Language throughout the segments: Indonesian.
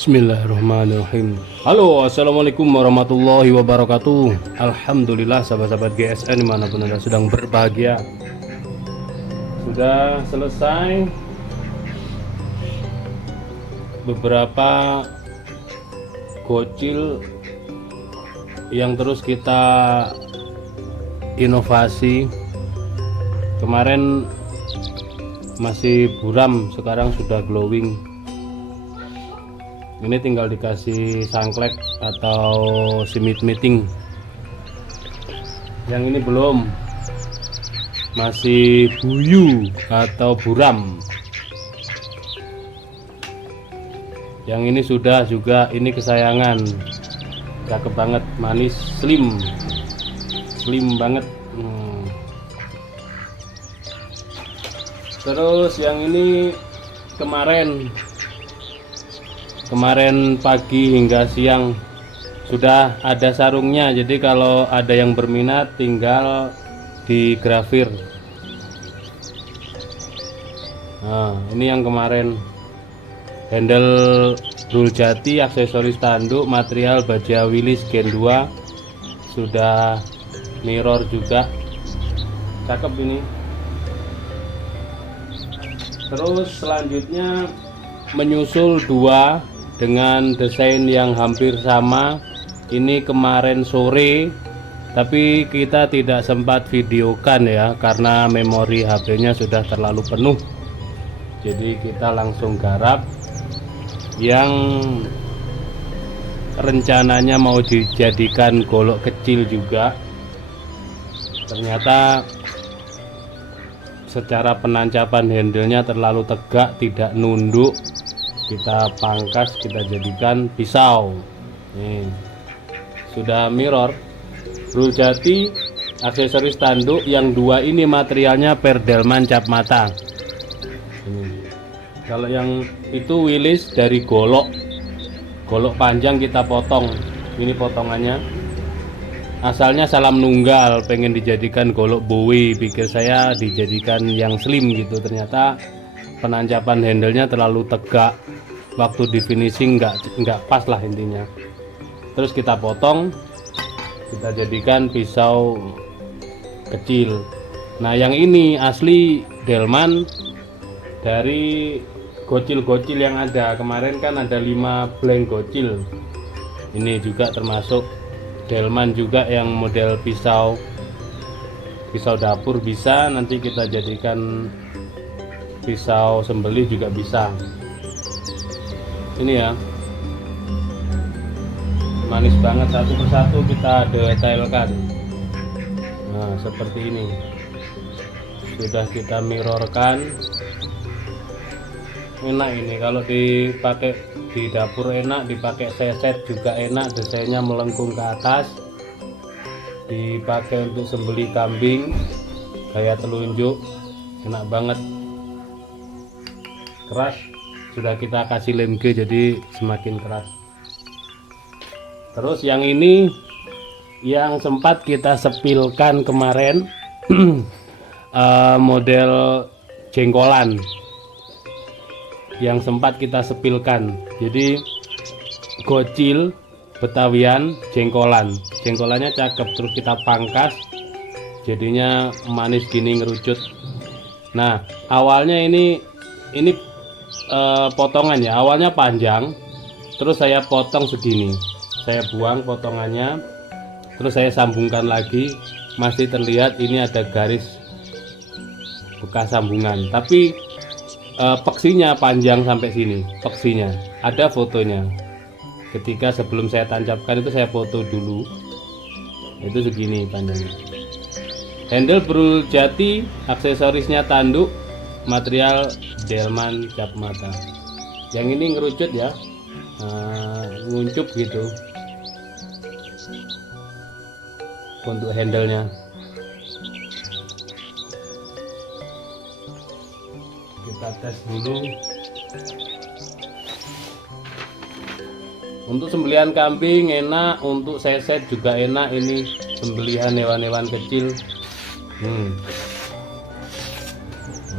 Bismillahirrahmanirrahim. Halo, assalamualaikum warahmatullahi wabarakatuh. Alhamdulillah, sahabat-sahabat GSN dimanapun anda sedang berbahagia. Sudah selesai beberapa gocil yang terus kita inovasi. Kemarin masih buram, sekarang sudah glowing. Ini tinggal dikasih sangklek atau simit meeting. Yang ini belum, masih buyu atau buram. Yang ini sudah juga, ini kesayangan, cakep banget, manis, slim banget. Terus yang ini kemarin pagi hingga siang sudah ada sarungnya, jadi kalau ada yang berminat tinggal digrafir. Nah, ini yang kemarin, handle Rul Jati, aksesoris tanduk, material baja Willys Gen 2, sudah mirror juga, cakep ini. Terus selanjutnya menyusul dua dengan desain yang hampir sama. Ini kemarin sore, tapi kita tidak sempat videokan ya, karena memori HP-nya sudah terlalu penuh. Jadi kita langsung garap yang rencananya mau dijadikan golok kecil juga. Ternyata secara penancapan handlenya terlalu tegak, tidak nunduk. Kita pangkas, kita jadikan pisau. Nih, sudah mirror. Rul Jati, aksesoris tanduk. Yang dua ini materialnya Perdelman cap mata. Kalau yang itu Willys dari golok panjang kita potong. Ini potongannya. Asalnya salam nunggal, pengen dijadikan golok Bowie, pikir saya dijadikan yang slim gitu. Ternyata penancapan handlenya terlalu tegak, waktu di finishing nggak pas lah intinya. Terus kita potong, kita jadikan pisau kecil. Nah yang ini asli Delman dari gocil-gocil yang ada kemarin, kan ada 5 blank gocil. Ini juga termasuk Delman juga, yang model pisau dapur bisa, nanti kita jadikan pisau sembelih juga bisa. Ini ya, manis banget, satu persatu kita detailkan. Nah seperti ini, sudah kita mirrorkan. Enak ini kalau dipakai di dapur, enak dipakai seset juga enak, desainnya melengkung ke atas, dipakai untuk sembelih kambing gaya telunjuk, enak banget. Keras, sudah kita kasih lem G jadi semakin keras. Terus yang ini yang sempat kita sepilkan kemarin model jengkolan yang sempat kita sepilkan. Jadi gocil Betawian jengkolannya cakep, terus kita pangkas jadinya manis gini, ngerucut. Nah awalnya ini potongan ya, awalnya panjang, terus saya potong segini, saya buang potongannya, terus saya sambungkan lagi. Masih terlihat ini ada garis bekas sambungan, tapi peksinya panjang sampai sini. Peksinya ada fotonya, ketika sebelum saya tancapkan itu saya foto dulu, itu segini panjangnya. Handle Rul Jati, aksesorisnya tanduk, material Delman cap mata. Yang ini ngerucut ya, nguncup gitu untuk handlenya. Kita tes dulu. Untuk sembelihan kambing enak, untuk seset juga enak. Ini sembelihan hewan-hewan kecil.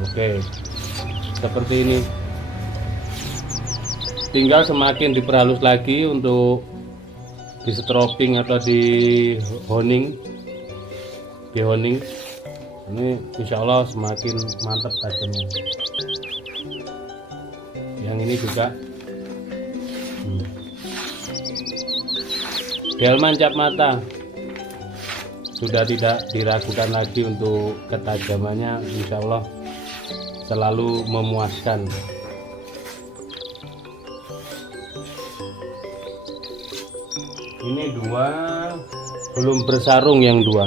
Oke, seperti ini. tinggal semakin diperhalus lagi untuk di strobing atau di honing, ini insya Allah semakin mantap tajamnya. Yang ini juga delman cap mata sudah tidak diragukan lagi untuk ketajamannya, insya Allah selalu memuaskan. Ini dua belum bersarung, yang dua.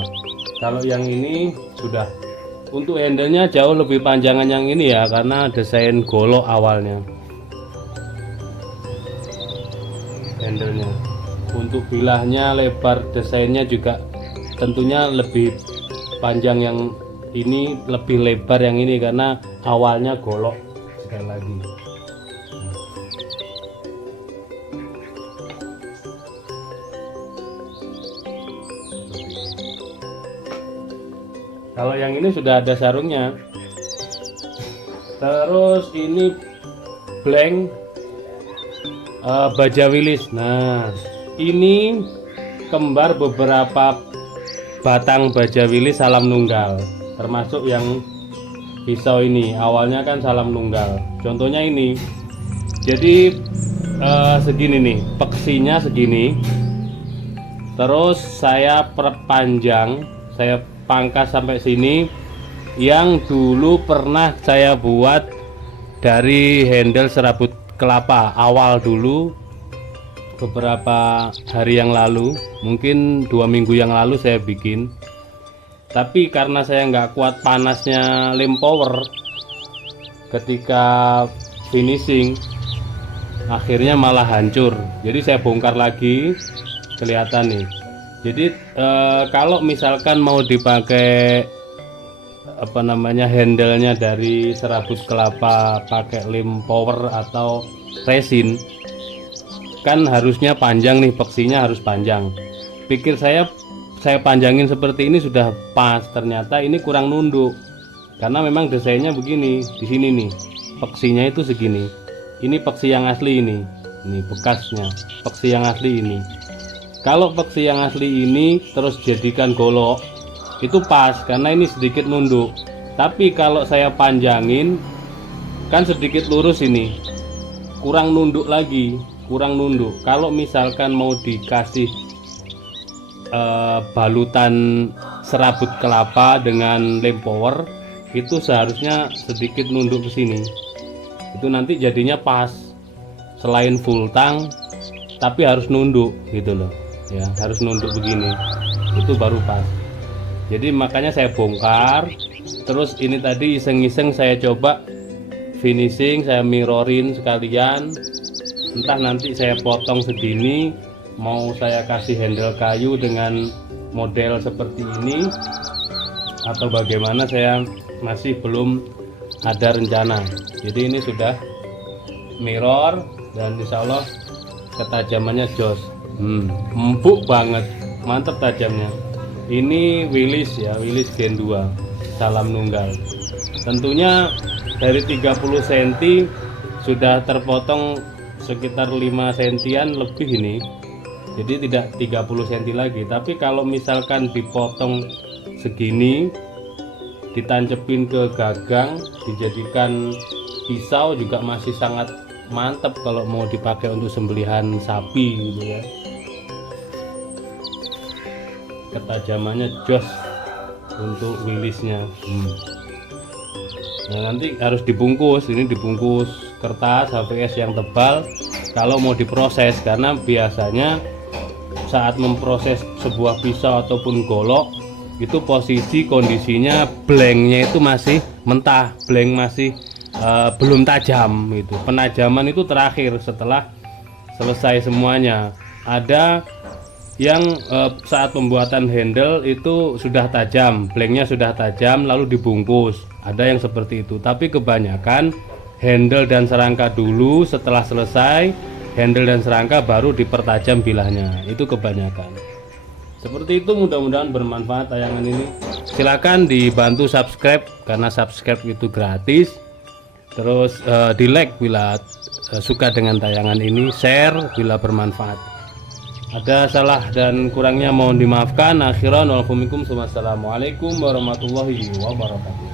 Kalau yang ini sudah. Untuk handlenya jauh lebih panjangan yang ini ya, karena desain golok awalnya. Handlenya. Untuk bilahnya, lebar desainnya juga tentunya lebih panjang yang ini, lebih lebar yang ini karena awalnya golok. Sekali lagi. Kalau yang ini sudah ada sarungnya. Terus ini blank baja wilis. Nah, ini kembar beberapa batang baja wilis salam nunggal, termasuk yang pisau ini. Awalnya kan salam nunggal. Contohnya ini. Jadi segini nih, peksinya segini. Terus saya perpanjang, saya pangkas sampai sini. Yang dulu pernah saya buat dari handle serabut kelapa awal dulu, beberapa hari yang lalu, mungkin 2 minggu yang lalu saya bikin. Tapi karena saya nggak kuat panasnya lem power ketika finishing, akhirnya malah hancur. Jadi saya bongkar lagi, kelihatan nih. Jadi kalau misalkan mau dipakai handlenya dari serabut kelapa pakai lem power atau resin, kan harusnya panjang nih, peksinya harus panjang. Pikir saya panjangin seperti ini sudah pas, ternyata ini kurang nunduk karena memang desainnya begini. Di sini nih peksinya itu segini, ini peksi yang asli, ini bekasnya peksi yang asli ini. Kalau peksi yang asli ini terus jadikan golok, itu pas karena ini sedikit nunduk. Tapi kalau saya panjangin kan sedikit lurus, ini kurang nunduk lagi, kurang nunduk. Kalau misalkan mau dikasih balutan serabut kelapa dengan lem power, itu seharusnya sedikit nunduk ke sini. Itu nanti jadinya pas, selain full tang tapi harus nunduk gitu loh ya, harus nunduk begini, itu baru pas. Jadi makanya saya bongkar. Terus ini tadi iseng-iseng saya coba finishing, saya mirrorin sekalian. Entah nanti saya potong segini, mau saya kasih handle kayu dengan model seperti ini atau bagaimana, saya masih belum ada rencana. Jadi ini sudah mirror dan insya Allah ketajamannya jos, empuk banget, mantap tajamnya. Ini wilis ya, wilis Gen 2 salam nunggal. Tentunya dari 30 cm sudah terpotong sekitar 5 cm lebih ini, jadi tidak 30 cm lagi. Tapi kalau misalkan dipotong segini, ditancepin ke gagang, dijadikan pisau juga masih sangat mantap kalau mau dipakai untuk sembelihan sapi gitu ya. Ketajamannya jos untuk wilisnya. Nah, nanti harus dibungkus, ini dibungkus kertas HVS yang tebal kalau mau diproses, karena biasanya saat memproses sebuah pisau ataupun golok itu posisi kondisinya blanknya itu masih mentah, blank masih belum tajam gitu. Penajaman itu terakhir setelah selesai semuanya. Ada yang saat pembuatan handle itu sudah tajam, blanknya sudah tajam lalu dibungkus, ada yang seperti itu. Tapi kebanyakan handle dan serangka dulu, setelah selesai handle dan serangka baru dipertajam bilahnya, itu kebanyakan seperti itu. Mudah-mudahan bermanfaat tayangan ini. Silakan dibantu subscribe karena subscribe itu gratis. Terus di like bila suka dengan tayangan ini, share bila bermanfaat. Ada salah dan kurangnya mohon dimaafkan. Akhiran walafumikum. Wassalamualaikum warahmatullahi wabarakatuh.